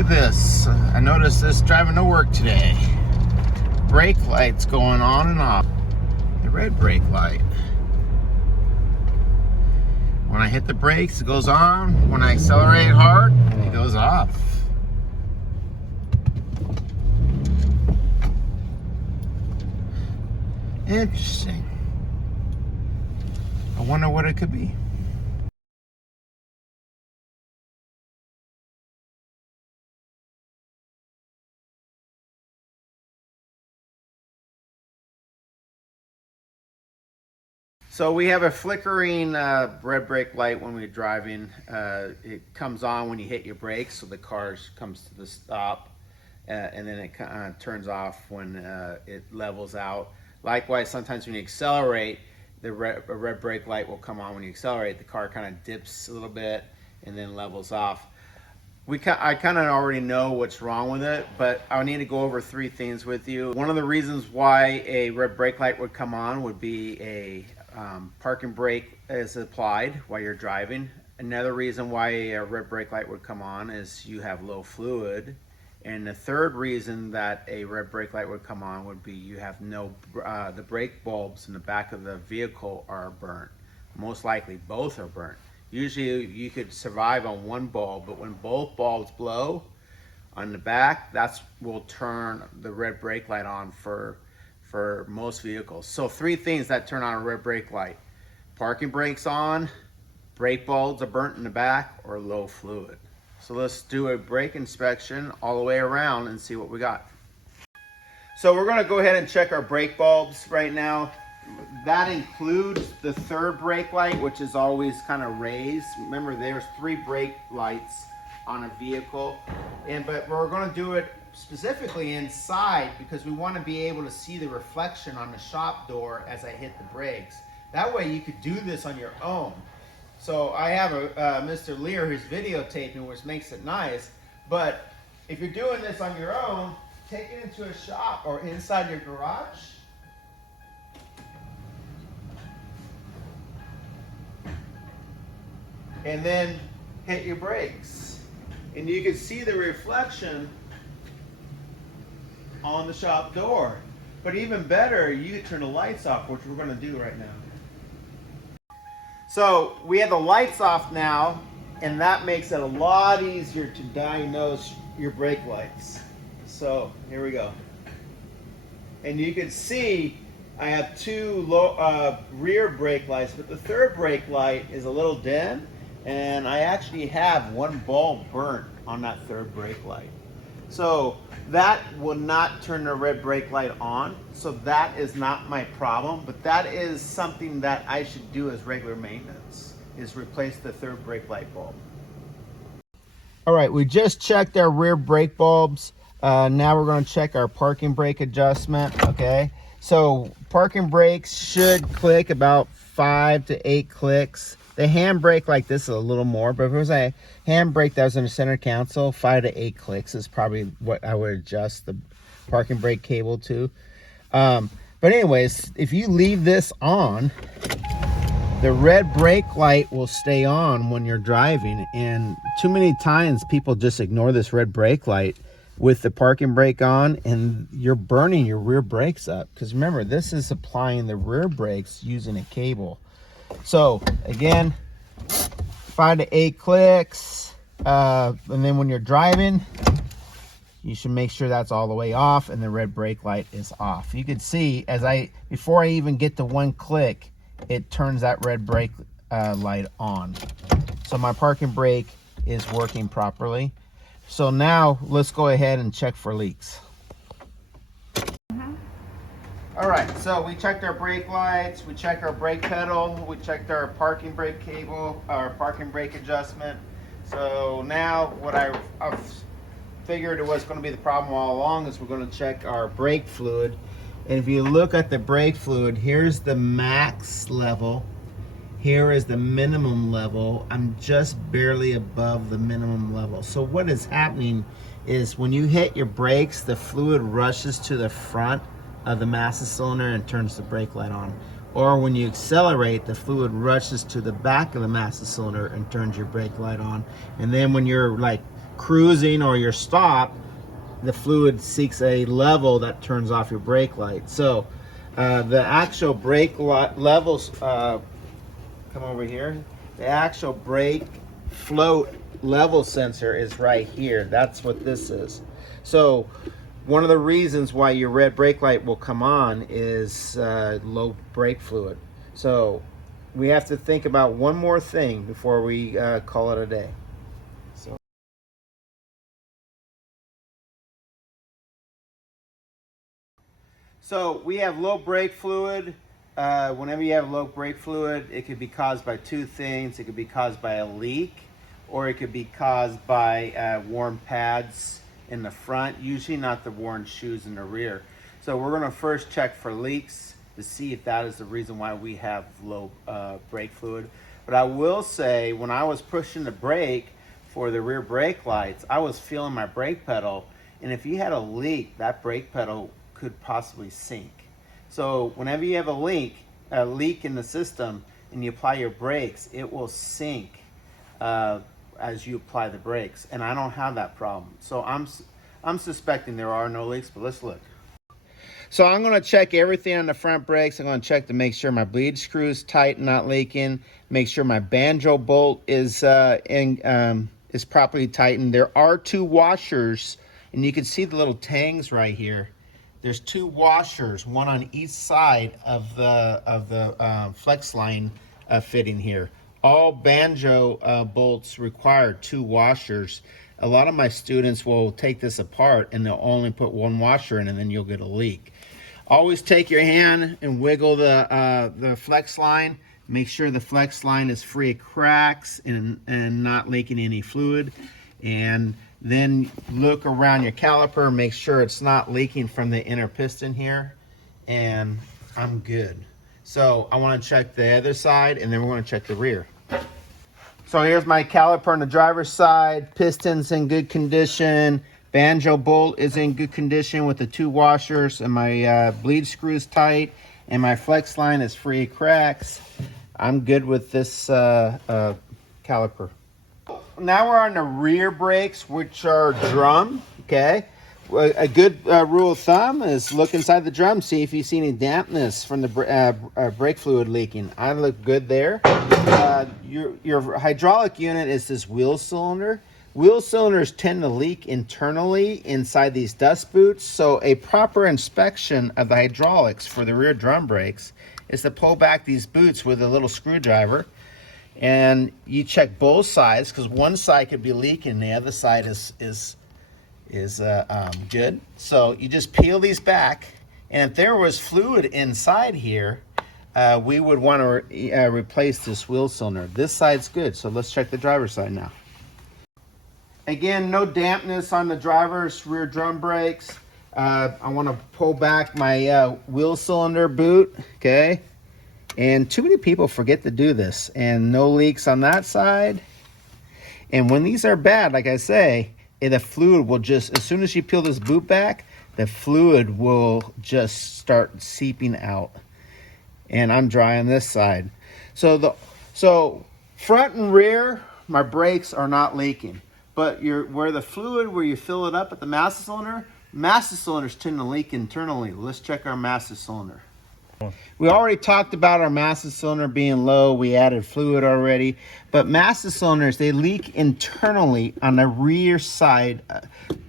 at this. I noticed this driving to work today. Brake lights going on and off. The red brake light. When I hit the brakes, it goes on. When I accelerate hard, it goes off. Interesting. I wonder what it could be. So we have a flickering red brake light when we're driving. It comes on when you hit your brakes, so the car comes to the stop, and then it turns off when it levels out. Likewise, sometimes when you accelerate, the red brake light will come on when you accelerate. The car kind of dips a little bit and then levels off. I kind of already know what's wrong with it, but I need to go over three things with you. One of the reasons why a red brake light would come on would be a parking brake is applied while you're driving. Another reason why a red brake light would come on is you have low fluid. And the third reason that a red brake light would come on would be you have the brake bulbs in the back of the vehicle are burnt. Most likely both are burnt. Usually you could survive on one bulb, but when both bulbs blow on the back, that's will turn the red brake light on for most vehicles. So three things that turn on a red brake light: parking brakes on, brake bulbs are burnt in the back, or low fluid. So let's do a brake inspection all the way around and see what we got. So we're gonna go ahead and check our brake bulbs right now. That includes the third brake light, which is always kind of raised. Remember, there's 3 brake lights on a vehicle, but we're going to do it specifically inside because we want to be able to see the reflection on the shop door as I hit the brakes. That way you could do this on your own. So I have Mr. Lear who's videotaping, which makes it nice, but if you're doing this on your own, take it into a shop or inside your garage. And then hit your brakes. And you can see the reflection on the shop door. But even better, you can turn the lights off, which we're going to do right now. So we have the lights off now, and that makes it a lot easier to diagnose your brake lights. So here we go. And you can see I have 2 rear brake lights, but the third brake light is a little dim. And I actually have 1 bulb burnt on that third brake light. So that will not turn the red brake light on. So that is not my problem, but that is something that I should do as regular maintenance, is replace the third brake light bulb. All right, we just checked our rear brake bulbs. Now we're going to check our parking brake adjustment, okay? So parking brakes should click about 5 to 8 clicks. The handbrake like this is a little more, but if it was a handbrake that was in a center console, 5 to 8 clicks is probably what I would adjust the parking brake cable to. But anyways, if you leave this on, the red brake light will stay on when you're driving. And too many times people just ignore this red brake light with the parking brake on, and you're burning your rear brakes up. Because remember, this is applying the rear brakes using a cable. So again, 5 to 8 clicks, and then when you're driving, you should make sure that's all the way off and the red brake light is off. You can see before I even get to 1 click, it turns that red brake light on. So my parking brake is working properly. So now let's go ahead and check for leaks. All right, so we checked our brake lights, we checked our brake pedal, we checked our parking brake cable, our parking brake adjustment. So now what I've figured it was going to be the problem all along is we're going to check our brake fluid. And if you look at the brake fluid, here's the max level, here is the minimum level. I'm just barely above the minimum level. So what is happening is when you hit your brakes, the fluid rushes to the front of the master cylinder and turns the brake light on. Or when you accelerate, the fluid rushes to the back of the master cylinder and turns your brake light on. And then when you're like cruising or you're stopped, the fluid seeks a level that turns off your brake light. So the actual brake levels, come over here, the actual brake float level sensor is right here. That's what this is. So one of the reasons why your red brake light will come on is low brake fluid. So we have to think about one more thing before we call it a day. So we have low brake fluid. Whenever you have low brake fluid, it could be caused by two things. It could be caused by a leak, or it could be caused by worn pads in the front, usually not the worn shoes in the rear. So we're going to first check for leaks to see if that is the reason why we have low brake fluid. But I will say, when I was pushing the brake for the rear brake lights, I was feeling my brake pedal, and if you had a leak, that brake pedal could possibly sink. So whenever you have a leak in the system and you apply your brakes, it will sink as you apply the brakes. And I don't have that problem. So I'm suspecting there are no leaks, but let's look. So I'm going to check everything on the front brakes. I'm going to check to make sure my bleed screw is tight and not leaking. Make sure my banjo bolt is properly tightened. There are two washers, and you can see the little tangs right here. There's two washers, one on each side of the flex line fitting here. All banjo bolts require two washers. A lot of my students will take this apart and they'll only put one washer in, and then you'll get a leak. Always take your hand and wiggle the flex line. Make sure the flex line is free of cracks and not leaking any fluid. And then look around your caliper, make sure it's not leaking from the inner piston here, and I'm good. So I want to check the other side, and then we're going to check the rear. So here's my caliper on the driver's side. Piston's in good condition. Banjo bolt is in good condition with the two washers, and my bleed screw's tight, and my flex line is free of cracks. I'm good with this caliper. Now we're on the rear brakes, which are drum, okay? A good rule of thumb is look inside the drum, see if you see any dampness from the brake fluid leaking. I look good there. Your hydraulic unit is this wheel cylinder. Wheel cylinders tend to leak internally inside these dust boots, so a proper inspection of the hydraulics for the rear drum brakes is to pull back these boots with a little screwdriver. And you check both sides, because one side could be leaking, the other side is good. So you just peel these back, and if there was fluid inside here, we would want to replace this wheel cylinder. This side's good, so let's check the driver's side now. Again, no dampness on the driver's rear drum brakes. I want to pull back my wheel cylinder boot, okay? And too many people forget to do this, and no leaks on that side. And when these are bad, like I say, the fluid will just, as soon as you peel this boot back, the fluid will just start seeping out. And I'm dry on this side. So front and rear, my brakes are not leaking. But where the fluid, where you fill it up at the master cylinders tend to leak internally. Let's check our master cylinder. We already talked about our master cylinder being low. We added fluid already. But master cylinders, they leak internally on the rear side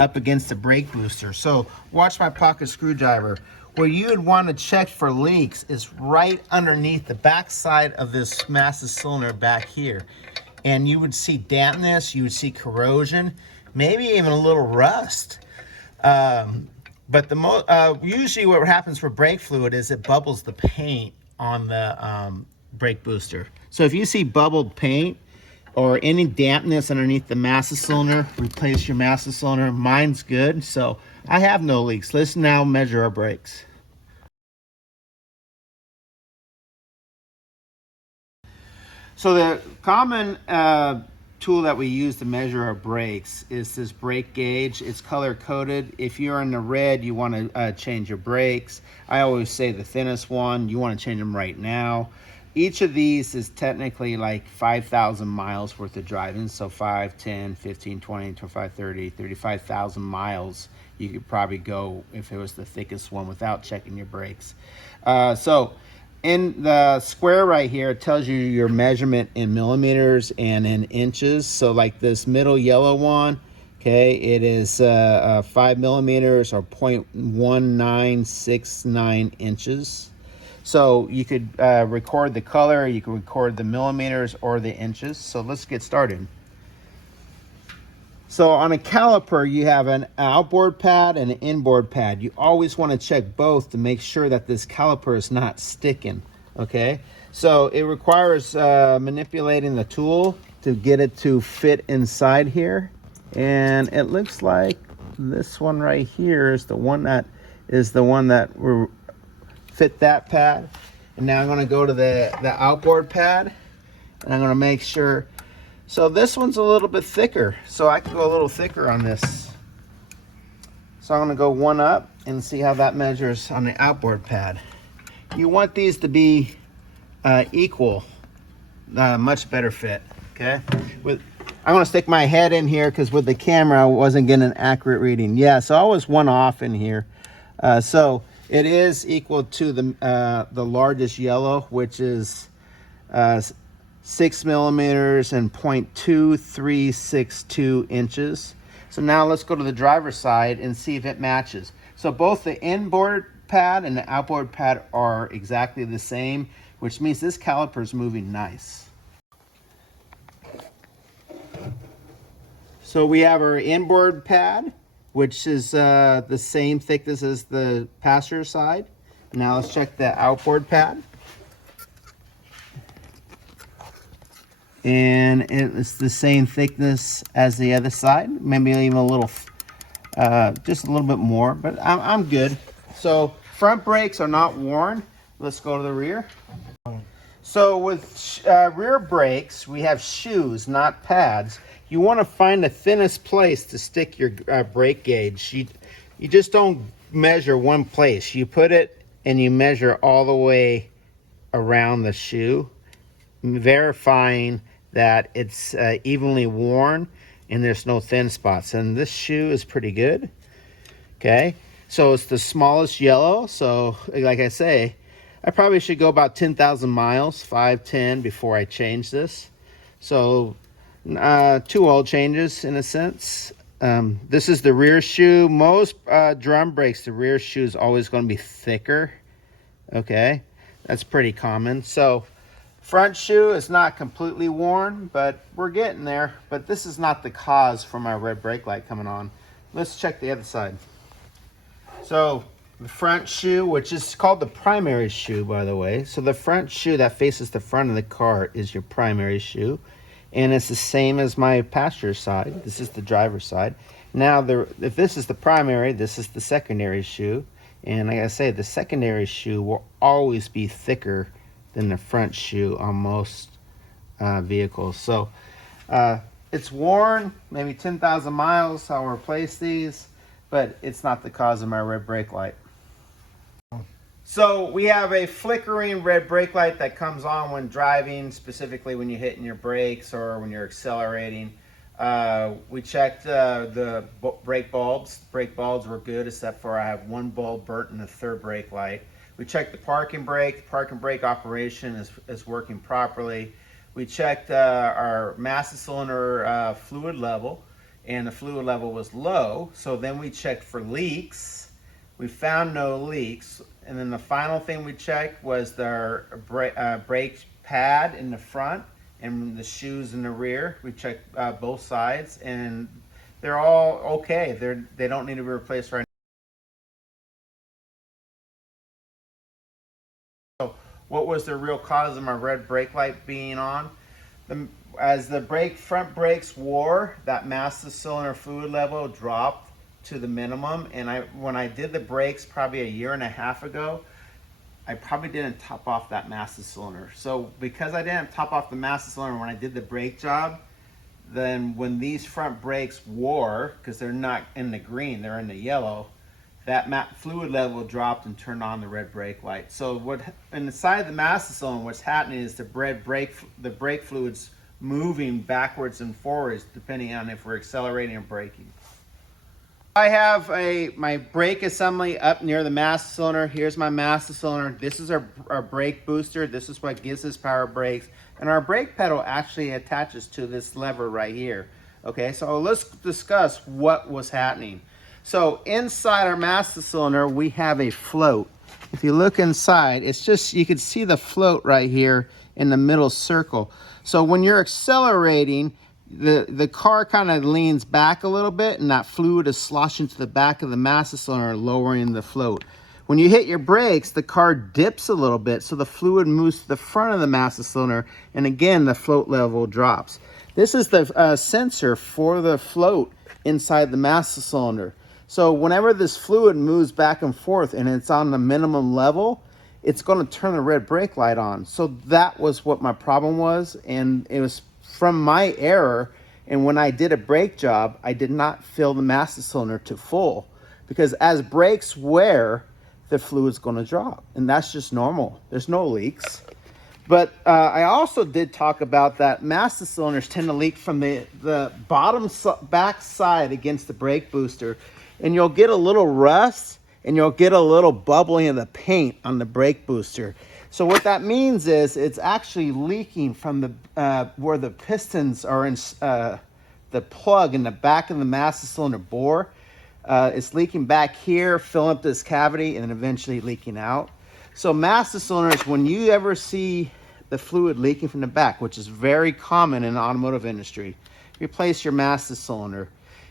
up against the brake booster. So watch my pocket screwdriver. Where you would want to check for leaks is right underneath the back side of this master cylinder back here. And you would see dampness, you would see corrosion, maybe even a little rust. But usually what happens for brake fluid is it bubbles the paint on the brake booster. So if you see bubbled paint or any dampness underneath the master cylinder, replace your master cylinder. Mine's good, so I have no leaks. Let's now measure our brakes. So the common tool that we use to measure our brakes is this brake gauge. It's color coded. If you're in the red, you want to change your brakes. I always say the thinnest one, you want to change them right now. each of these is technically like 5,000 miles worth of driving. So 5, 10, 15, 20, 25, 30, 35,000 miles you could probably go if it was the thickest one without checking your brakes. So in the square right here, it tells you your measurement in millimeters and in inches. So like this middle yellow one, okay, it is 5 millimeters or 0.1969 inches. So you could record the color, you can record the millimeters or the inches. So let's get started. So on a caliper, you have an outboard pad and an inboard pad. You always want to check both to make sure that this caliper is not sticking, okay? So it requires manipulating the tool to get it to fit inside here. And it looks like this one right here is the one that will fit that pad. And now I'm going to go to the outboard pad, and I'm going to make sure. So this one's a little bit thicker, so I can go a little thicker on this. So I'm going to go one up and see how that measures on the outboard pad. You want these to be equal, much better fit, okay? I'm going to stick my head in here because with the camera I wasn't getting an accurate reading. Yeah, so I was one off in here. So it is equal to the largest yellow, which is 6 millimeters and 0.2362 inches. So now let's go to the driver's side and see if it matches. So both the inboard pad and the outboard pad are exactly the same, which means this caliper is moving nice. So we have our inboard pad, which is the same thickness as the passenger side. Now let's check the outboard pad. And it's the same thickness as the other side, maybe even a little, just a little bit more, but I'm good. So front brakes are not worn. Let's go to the rear. So with rear brakes, we have shoes, not pads. You want to find the thinnest place to stick your brake gauge. You just don't measure one place. You put it and you measure all the way around the shoe, verifying that it's evenly worn and there's no thin spots. And this shoe is pretty good. Okay, so it's the smallest yellow. So like I say, I probably should go about 10,000 miles, 5, 10, before I change this. So 2 oil changes in a sense. This is the rear shoe. Most drum brakes, the rear shoe is always going to be thicker. Okay, that's pretty common. So front shoe is not completely worn, but we're getting there. But this is not the cause for my red brake light coming on. Let's check the other side. So the front shoe, which is called the primary shoe, by the way. So the front shoe that faces the front of the car is your primary shoe. And it's the same as my passenger side. This is the driver's side. Now, if this is the primary, this is the secondary shoe. And like I say, the secondary shoe will always be thicker than the front shoe on most vehicles. So it's worn, maybe 10,000 miles. I'll replace these, but it's not the cause of my red brake light. So we have a flickering red brake light that comes on when driving, specifically when you're hitting your brakes or when you're accelerating. We checked the brake bulbs. Brake bulbs were good, except for I have one bulb burnt in the third brake light. We checked the parking brake. The parking brake operation is working properly. We checked our master cylinder fluid level, and the fluid level was low. So then we checked for leaks. We found no leaks. And then the final thing we checked was the brake pad in the front and the shoes in the rear. We checked both sides, and they're all okay. They don't need to be replaced right now. So what was the real cause of my red brake light being on? As the front brakes wore, that master cylinder fluid level dropped to the minimum. And when I did the brakes probably 1.5 years ago, I probably didn't top off that master cylinder. So because I didn't top off the master cylinder when I did the brake job, then when these front brakes wore, because they're not in the green, they're in the yellow, that fluid level dropped and turned on the red brake light. So what inside the master cylinder, what's happening is the brake fluid's moving backwards and forwards depending on if we're accelerating or braking. I have my brake assembly up near the master cylinder. Here's my master cylinder. This is our brake booster. This is what gives us power brakes. And our brake pedal actually attaches to this lever right here. Okay, so let's discuss what was happening. So inside our master cylinder, we have a float. If you look inside, it's just, you can see the float right here in the middle circle. So when you're accelerating, the car kind of leans back a little bit, and that fluid is sloshing to the back of the master cylinder, lowering the float. When you hit your brakes, the car dips a little bit, so the fluid moves to the front of the master cylinder, and again, the float level drops. This is the sensor for the float inside the master cylinder. So whenever this fluid moves back and forth and it's on the minimum level, it's going to turn the red brake light on. So that was what my problem was, and it was from my error. And when I did a brake job, I did not fill the master cylinder to full, because as brakes wear, the fluid's going to drop, and that's just normal. There's no leaks. But I also did talk about that master cylinders tend to leak from the bottom back side against the brake booster, and you'll get a little rust and you'll get a little bubbling of the paint on the brake booster. So what that means is it's actually leaking from the where the pistons are in the plug in the back of the master cylinder bore. It's leaking back here, filling up this cavity, and then eventually leaking out. So master cylinders, when you ever see the fluid leaking from the back, which is very common in the automotive industry, replace your master cylinder.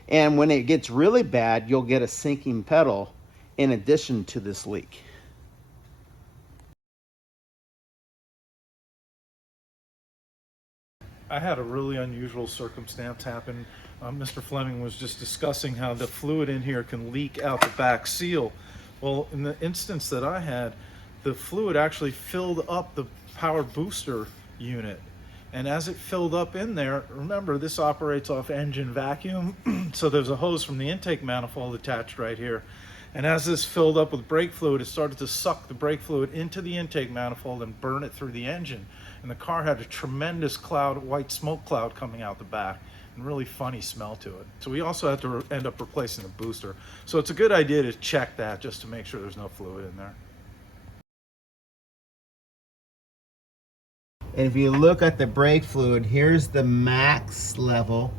And when it gets really bad, you'll get a sinking pedal in addition to this leak. I had a really unusual circumstance happen. Mr. Fleming was just discussing how the fluid in here can leak out the back seal. Well, in the instance that I had, the fluid actually filled up the power booster unit. And as it filled up in there, remember this operates off engine vacuum, so there's a hose from the intake manifold attached right here. And as this filled up with brake fluid, it started to suck the brake fluid into the intake manifold and burn it through the engine. And the car had a tremendous cloud, white smoke cloud coming out the back, and really funny smell to it. So we also had to end up replacing the booster. So it's a good idea to check that just to make sure there's no fluid in there. And if you look at the brake fluid, here's the max level.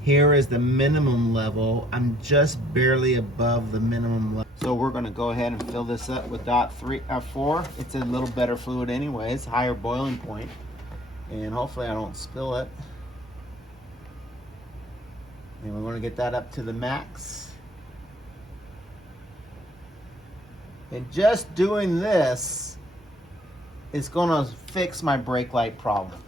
Here is the minimum level. I'm just barely above the minimum level. So we're going to go ahead and fill this up with .4. It's a little better fluid anyways, higher boiling point. And hopefully I don't spill it. And we're going to get that up to the max. And just doing this is going to fix my brake light problem.